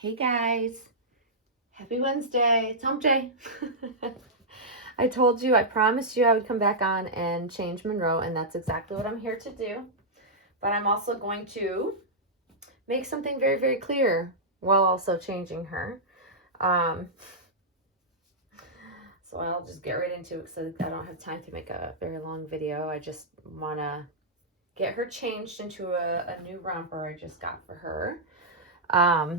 Hey guys, happy Wednesday. It's hump day. I told you, I promised you I would come back on and change Monroe, and that's exactly what I'm here to do. But I'm also going to make something very, very clear while also changing her. So I'll just get right into it because I don't have time to make a very long video. I just want to get her changed into a new romper I just got for her. I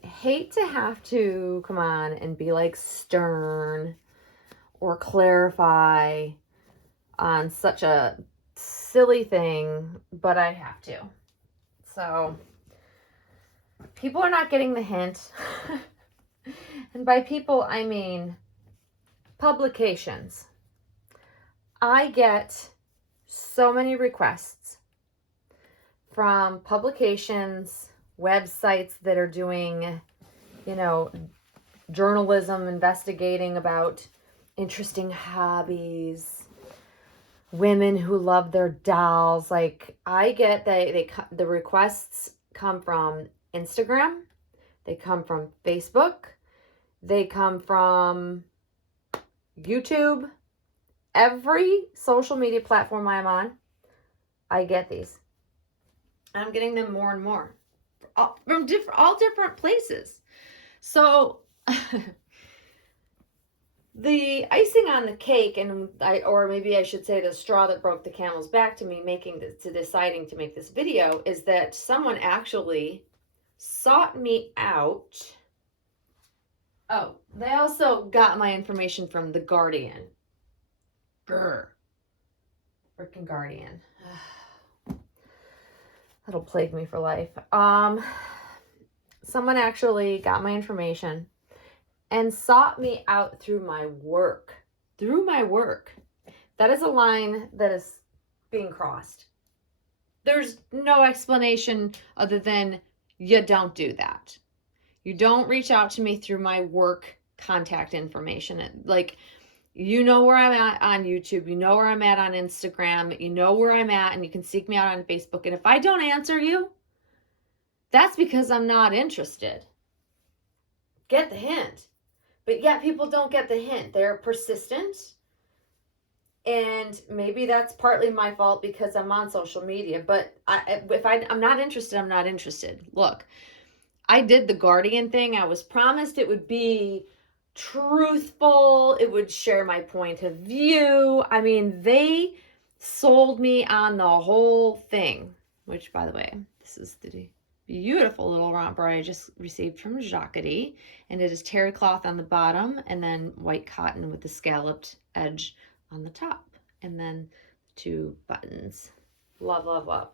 hate to have to come on and be like stern or clarify on such a silly thing, but I have to. So, people are not getting the hint. And by people, I mean publications. I get so many requests from publications, websites that are doing, journalism, investigating about interesting hobbies, women who love their dolls. Like, I get the requests come from Instagram, they come from Facebook, they come from YouTube. Every social media platform I'm on, I get these. I'm getting them more and more from all different places. So the icing on the cake, or maybe I should say the straw that broke the camel's back to me deciding to make this video, is that someone actually sought me out. Oh, they also got my information from The Guardian. Grr. Freaking Guardian. That'll plague me for life. Someone actually got my information and sought me out through my work. Through my work. That is a line that is being crossed. There's no explanation other than you don't do that. You don't reach out to me through my work contact information. Like, you know where I'm at on YouTube. You know where I'm at on Instagram. You know where I'm at, and you can seek me out on Facebook. And if I don't answer you, that's because I'm not interested. Get the hint. But yet people don't get the hint. They're persistent. And maybe that's partly my fault because I'm on social media. But if I'm not interested, I'm not interested. Look, I did the Guardian thing. I was promised it would be truthful. It would share my point of view. I mean, they sold me on the whole thing. Which, by the way, this is the beautiful little romper I just received from Jacquerie, and it is terry cloth on the bottom and then white cotton with the scalloped edge on the top, and then 2 buttons. Love, love, love.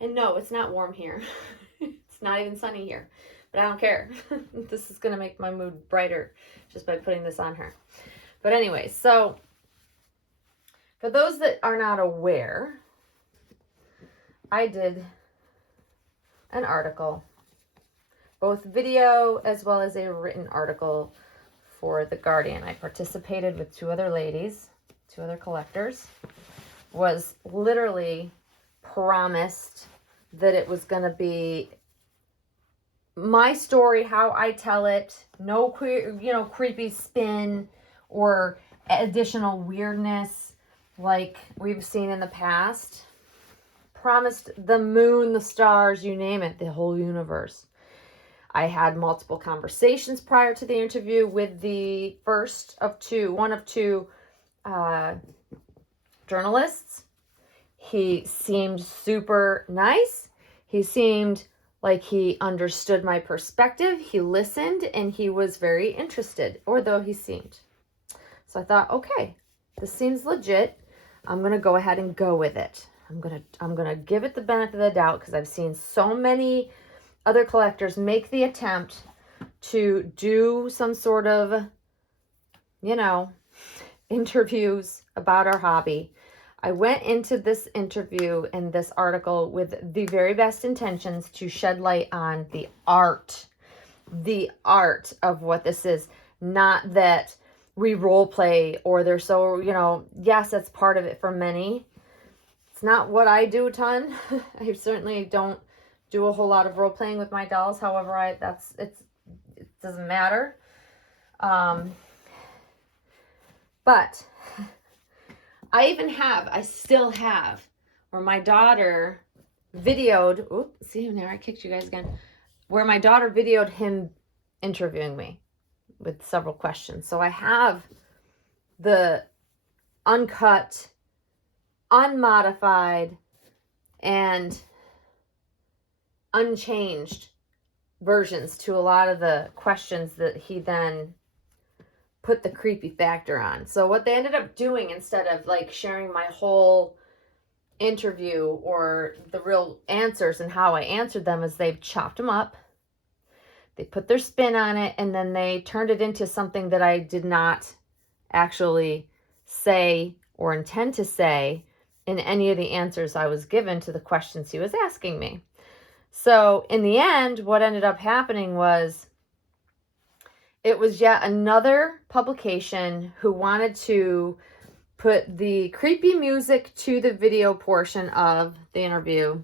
And no, it's not warm here. It's not even sunny here, but I don't care. This is gonna make my mood brighter just by putting this on her. But anyway, so for those that are not aware, I did an article, both video as well as a written article for The Guardian. I participated with 2 other ladies, 2 other collectors, was literally promised that it was going to be my story, how I tell it, no creepy spin or additional weirdness like we've seen in the past. Promised the moon, the stars, you name it, the whole universe. I had multiple conversations prior to the interview with the one of two journalists. He seemed super nice. He seemed like he understood my perspective. He listened, and he was very interested, or though he seemed. So I thought, okay, this seems legit. I'm going to go ahead and go with it. I'm going to give it the benefit of the doubt because I've seen so many other collectors make the attempt to do some sort of, interviews about our hobby. I went into this interview and this article with the very best intentions to shed light on the art of what this is. Not that we role play or they're so, yes, that's part of it for many. It's not what I do a ton. I certainly don't do a whole lot of role playing with my dolls. However, it doesn't matter. But I still have, where my daughter videoed, see, now I kicked you guys again, where my daughter videoed him interviewing me with several questions. So I have the uncut, unmodified, and unchanged versions to a lot of the questions that he then put the creepy factor on. So what they ended up doing, instead of like sharing my whole interview or the real answers and how I answered them, is they've chopped them up, they put their spin on it, and then they turned it into something that I did not actually say or intend to say in any of the answers I was given to the questions he was asking me. So in the end, what ended up happening was, it was yet another publication who wanted to put the creepy music to the video portion of the interview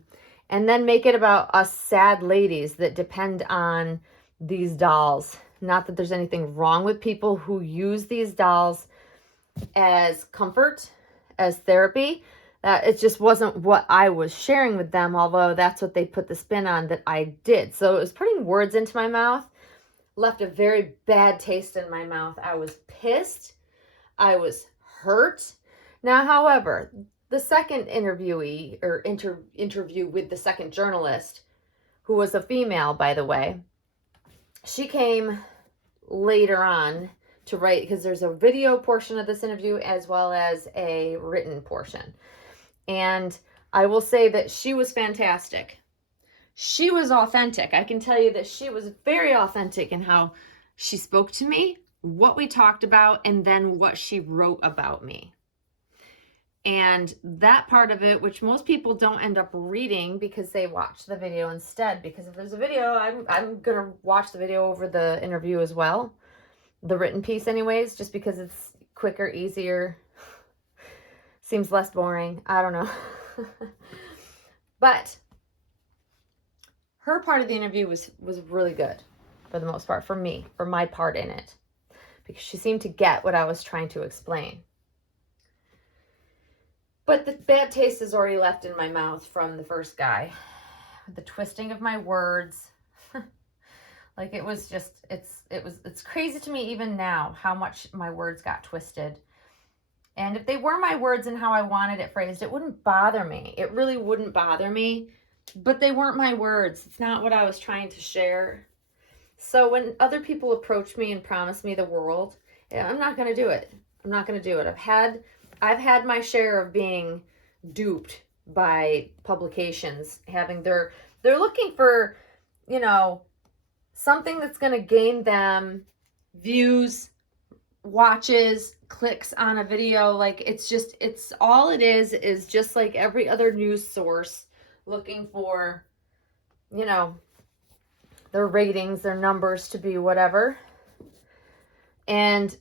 and then make it about us sad ladies that depend on these dolls. Not that there's anything wrong with people who use these dolls as comfort, as therapy. It just wasn't what I was sharing with them, although that's what they put the spin on that I did. So it was putting words into my mouth, left a very bad taste in my mouth. I was pissed. I was hurt. Now, however, the second interviewee, or interview with the second journalist, who was a female, by the way, she came later on to write, because there's a video portion of this interview as well as a written portion. And I will say that she was fantastic. She was authentic. I can tell you that she was very authentic in how she spoke to me, what we talked about, and then what she wrote about me. And that part of it, which most people don't end up reading because they watch the video instead. Because if there's a video, I'm going to watch the video over the interview as well. The written piece anyways, just because it's quicker, easier, seems less boring. I don't know. But her part of the interview was really good for the most part, for me, for my part in it, because she seemed to get what I was trying to explain. But the bad taste is already left in my mouth from the first guy. The twisting of my words. Like, it was just, it's crazy to me even now how much my words got twisted. And if they were my words and how I wanted it phrased, it wouldn't bother me. It really wouldn't bother me. But they weren't my words. It's not what I was trying to share. So when other people approach me and promise me the world, I'm not going to do it. I'm not going to do it. I've had my share of being duped by publications, they're looking for, something that's going to gain them views, watches, clicks on a video. Like, it's all it is just like every other news source looking for, their ratings, their numbers to be whatever. And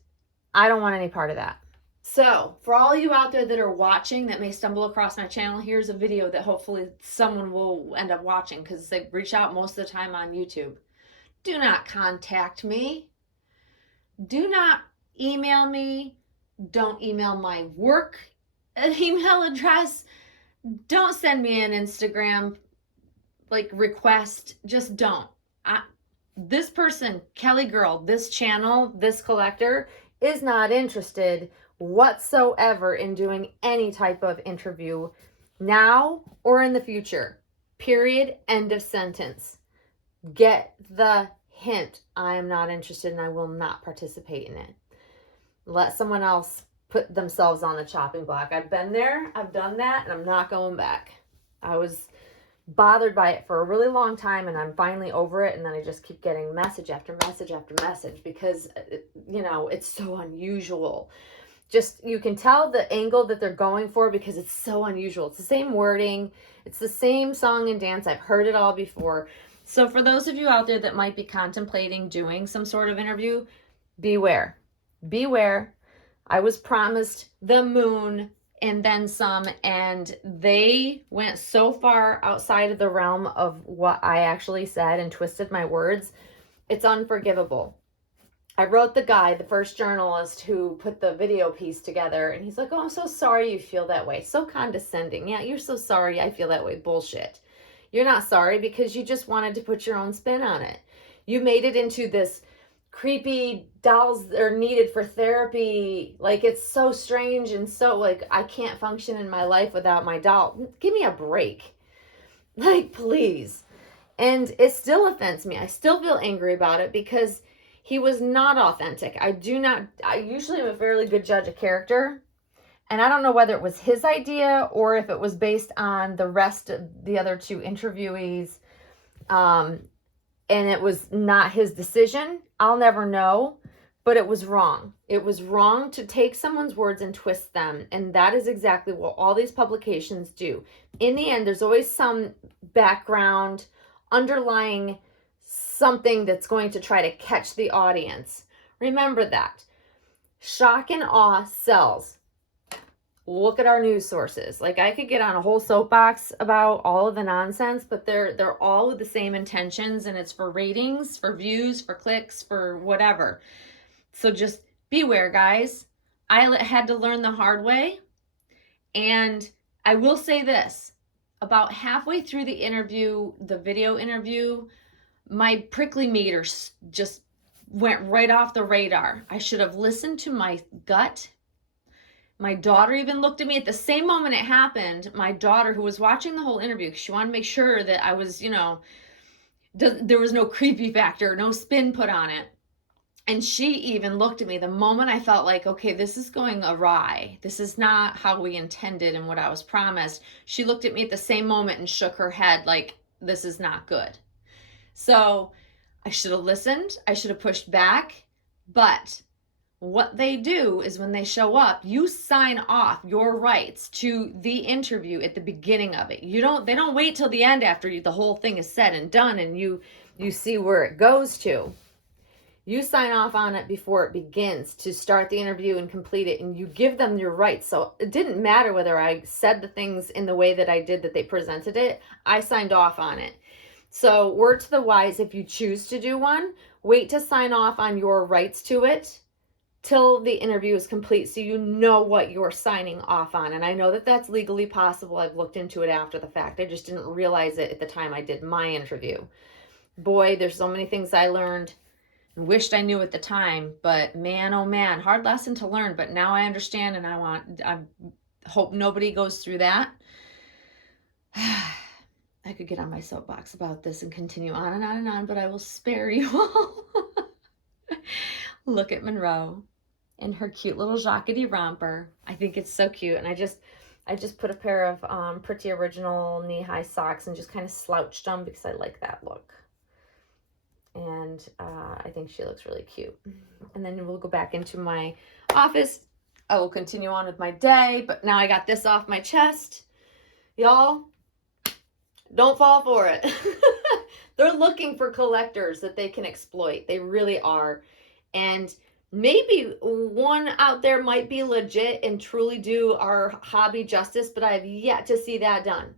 I don't want any part of that. So for all you out there that are watching that may stumble across my channel, here's a video that hopefully someone will end up watching, because they reach out most of the time on YouTube. Do not contact me. Do not email me. Don't email my work email address. Don't send me an Instagram request. Just don't. This person, Kelly Girl, this channel, this collector is not interested whatsoever in doing any type of interview now or in the future. Period. End of sentence. Get the hint. I am not interested and I will not participate in it. Let someone else put themselves on the chopping block. I've been there. I've done that, and I'm not going back. I was bothered by it for a really long time, and I'm finally over it, and then I just keep getting message after message after message because, it's so unusual. Just, you can tell the angle that they're going for because it's so unusual. It's the same wording. It's the same song and dance. I've heard it all before. So for those of you out there that might be contemplating doing some sort of interview, beware. Beware. I was promised the moon and then some, and they went so far outside of the realm of what I actually said and twisted my words. It's unforgivable. I wrote the guy, the first journalist who put the video piece together, and he's like, "Oh, I'm so sorry you feel that way." So condescending. Yeah, you're so sorry I feel that way. Bullshit. You're not sorry because you just wanted to put your own spin on it. You made it into this creepy dolls are needed for therapy. Like, it's so strange and so, like, I can't function in my life without my doll. Give me a break. Like, please. And it still offends me. I still feel angry about it because he was not authentic. I usually am a fairly good judge of character. And I don't know whether it was his idea or if it was based on the rest of the other two interviewees. And it was not his decision. I'll never know. But it was wrong. It was wrong to take someone's words and twist them. And that is exactly what all these publications do. In the end, there's always some background, underlying something that's going to try to catch the audience. Remember that. Shock and awe sells. Look at our news sources. Like, I could get on a whole soapbox about all of the nonsense, but they're all with the same intentions, and it's for ratings, for views, for clicks, for whatever. So just beware, guys. I had to learn the hard way. And I will say this. About halfway through the interview, the video interview, my prickly meter just went right off the radar. I should have listened to my gut. My daughter even looked at me at the same moment it happened. My daughter, who was watching the whole interview, because she wanted to make sure that I was, there was no creepy factor, no spin put on it. And she even looked at me the moment I felt like, okay, this is going awry. This is not how we intended and what I was promised. She looked at me at the same moment and shook her head like, this is not good. So I should have listened. I should have pushed back. But what they do is when they show up, you sign off your rights to the interview at the beginning of it. They don't wait till the end after the whole thing is said and done and you see where it goes to. You sign off on it before it begins to start the interview and complete it, and you give them your rights. So it didn't matter whether I said the things in the way that I did that they presented it. I signed off on it. So word to the wise, if you choose to do one, wait to sign off on your rights to it till the interview is complete so you know what you're signing off on. And I know that that's legally possible. I've looked into it after the fact. I just didn't realize it at the time I did my interview. Boy, there's so many things I learned and wished I knew at the time, but man, oh man, hard lesson to learn. But now I understand, and I hope nobody goes through that. I could get on my soapbox about this and continue on and on and on, but I will spare you all. Look at Monroe in her cute little Jacquetie romper. I think it's so cute, and I just put a pair of Pretty Original knee-high socks and just kind of slouched them because I like that look. And I think she looks really cute. And then we'll go back into my office. I will continue on with my day, but now I got this off my chest. Y'all, don't fall for it. They're looking for collectors that they can exploit. They really are. And maybe one out there might be legit and truly do our hobby justice, but I have yet to see that done.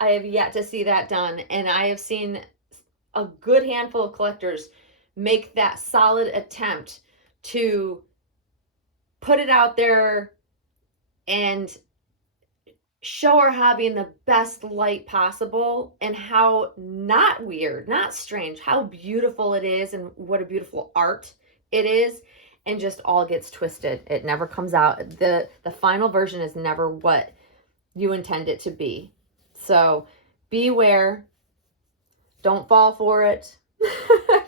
I have yet to see that done. And I have seen a good handful of collectors make that solid attempt to put it out there and show our hobby in the best light possible, and how not weird, not strange, how beautiful it is and what a beautiful art it is, and just all gets twisted. It never comes out. The final version is never what you intend it to be. So beware. Don't fall for it.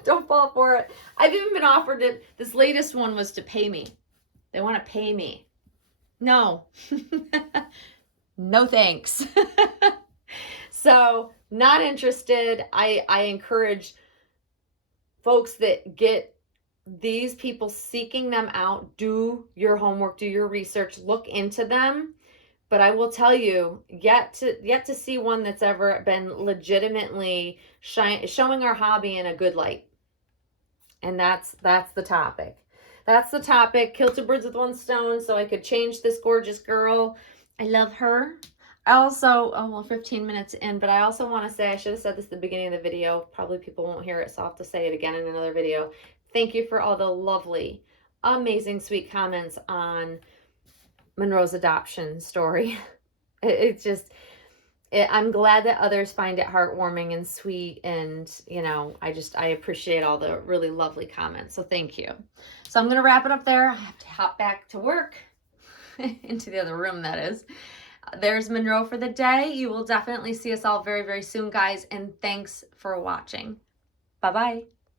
Don't fall for it. I've even been offered it. This latest one was to pay me. They want to pay me. No. No thanks. So not interested. I encourage folks that get these people seeking them out, do your homework, do your research, look into them. But I will tell you, yet to see one that's ever been legitimately showing our hobby in a good light. And that's the topic. That's the topic. Kill two birds with one stone, so I could change this gorgeous girl I love her. I also, oh, well, 15 minutes in, but I also want to say, I should have said this at the beginning of the video. Probably people won't hear it, so I'll have to say it again in another video. Thank you for all the lovely, amazing, sweet comments on Monroe's adoption story. It's just, I'm glad that others find it heartwarming and sweet, and you know, I appreciate all the really lovely comments, so thank you. So I'm gonna wrap it up there. I have to hop back to work into the other room, that is. There's Monroe for the day. You will definitely see us all very, very soon, guys, and thanks for watching. Bye-bye.